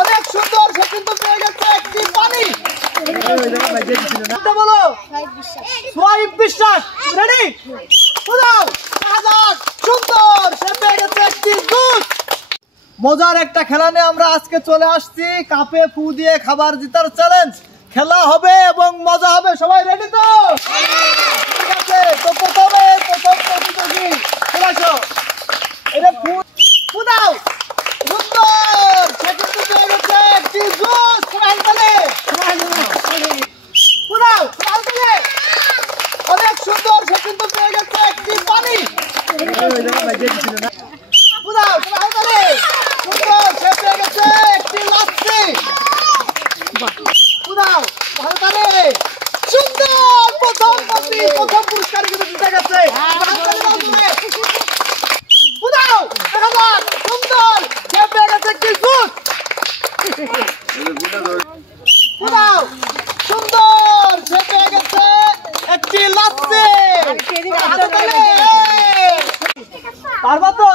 অনেক সুন্দর, সে কিন্তু পেয়ে গেছে একটি পানি। বলো সোহাইব বিশ্বাস। রেডি? সুন্দর, সে পেয়ে গেছে একটি জুস। মজার একটা খেলা নিয়ে আমরা আজকে চলে আসছি। কাপে ফু দিয়ে খাবার জিতার চ্যালেঞ্জ খেলা হবে এবং মজা হবে। সবাই রেডি তো? ঠিক আছে, তো প্রথম প্রতিযোগী চলে আসো। এটা ফু দাও। সুন্দর, সে কিন্তু পেয়ে গেছে একটি জুস। অনেক সুন্দর, সে কিন্তু পেয়ে গেছে একটি পানি। সুন্দর, সে পেয়ে গেছে একটি লাচ্ছি। সুন্দর, প্রথম পুরস্কার কিন্তু জিতে গেছে। সুন্দর, সে পেয়ে গেছে একটি জুস। সুন্দর, সে পেয়ে গেছে একটি লাচ্ছি। পারবা তো?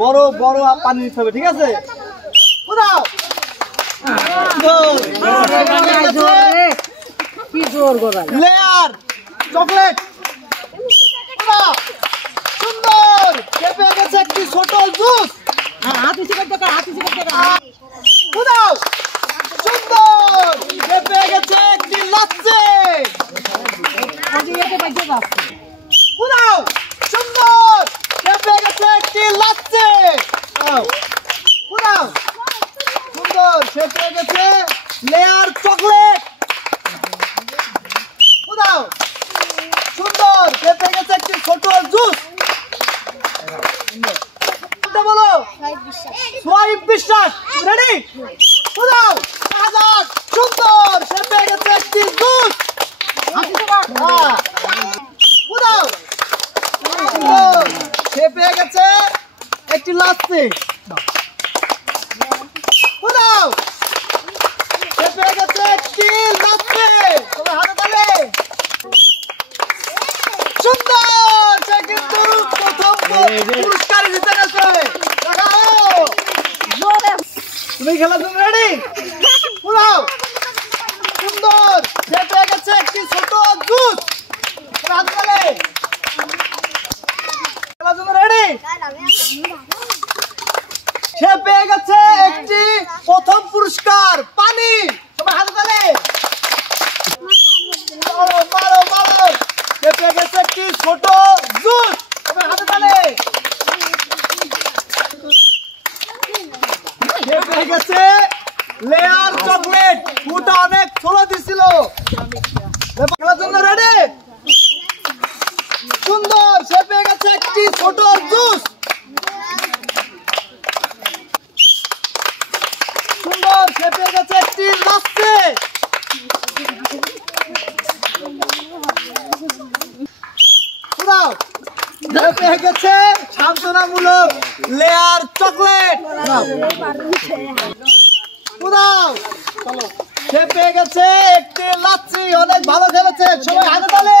বড় বড় পানি নিতে হবে, ঠিক আছে? Layer chocolate. সুন্দর, সে পেয়ে গেছে একটি ছোট জুস। সুন্দর, সে পেয়ে গেছে একটি লাচ্ছি। সুন্দর, সে পেয়ে গেছে একটি লাচ্ছি। সুন্দর, সে পেয়ে গেছে লেয়ার চকলেট। সুন্দর, সে পেয়ে গেছে একটি ছোট জুস। বলো সোহাইব বিশ্বাস। রেডি? সুন্দর, সে পেয়ে গেছে একটি জুস। সে পেয়ে গেছে একটি লাচ্ছি। সে পেয়ে গেছে একটি লাচ্ছি। হাতে তালে। সুন্দর, সে কিন্তু প্রথম পুরস্কার জিতে গেছে। তুমি খেলার জন্য রেডি? সুন্দর, সে পেয়ে গেছে একটি ছোট জুস। খেলার জন্য রেডি? সে পেয়ে গেছে একটি প্রথম পুরস্কার পানি। সবাই হাতে তালে। সে পেয়ে গেছে একটি ছোট জুস। সবাই হাতে তালে। সে পেয়ে গেছে লেয়ার চকলেট। ফুটা অনেক ছোলা দিছিল। খেলার জন্য রেডি? সুন্দর, সে পেয়ে গেছে একটি ছোট জুস। সুন্দর, সে পেয়ে গেছে একটি লাচ্ছি। সে পেয়ে গেছে সান্ত্বনামূলক লেয়ার চকলেট। সে পেয়ে গেছে একটি লাচ্ছি। অনেক ভালো খেলেছে, সবাই হাতে তালে।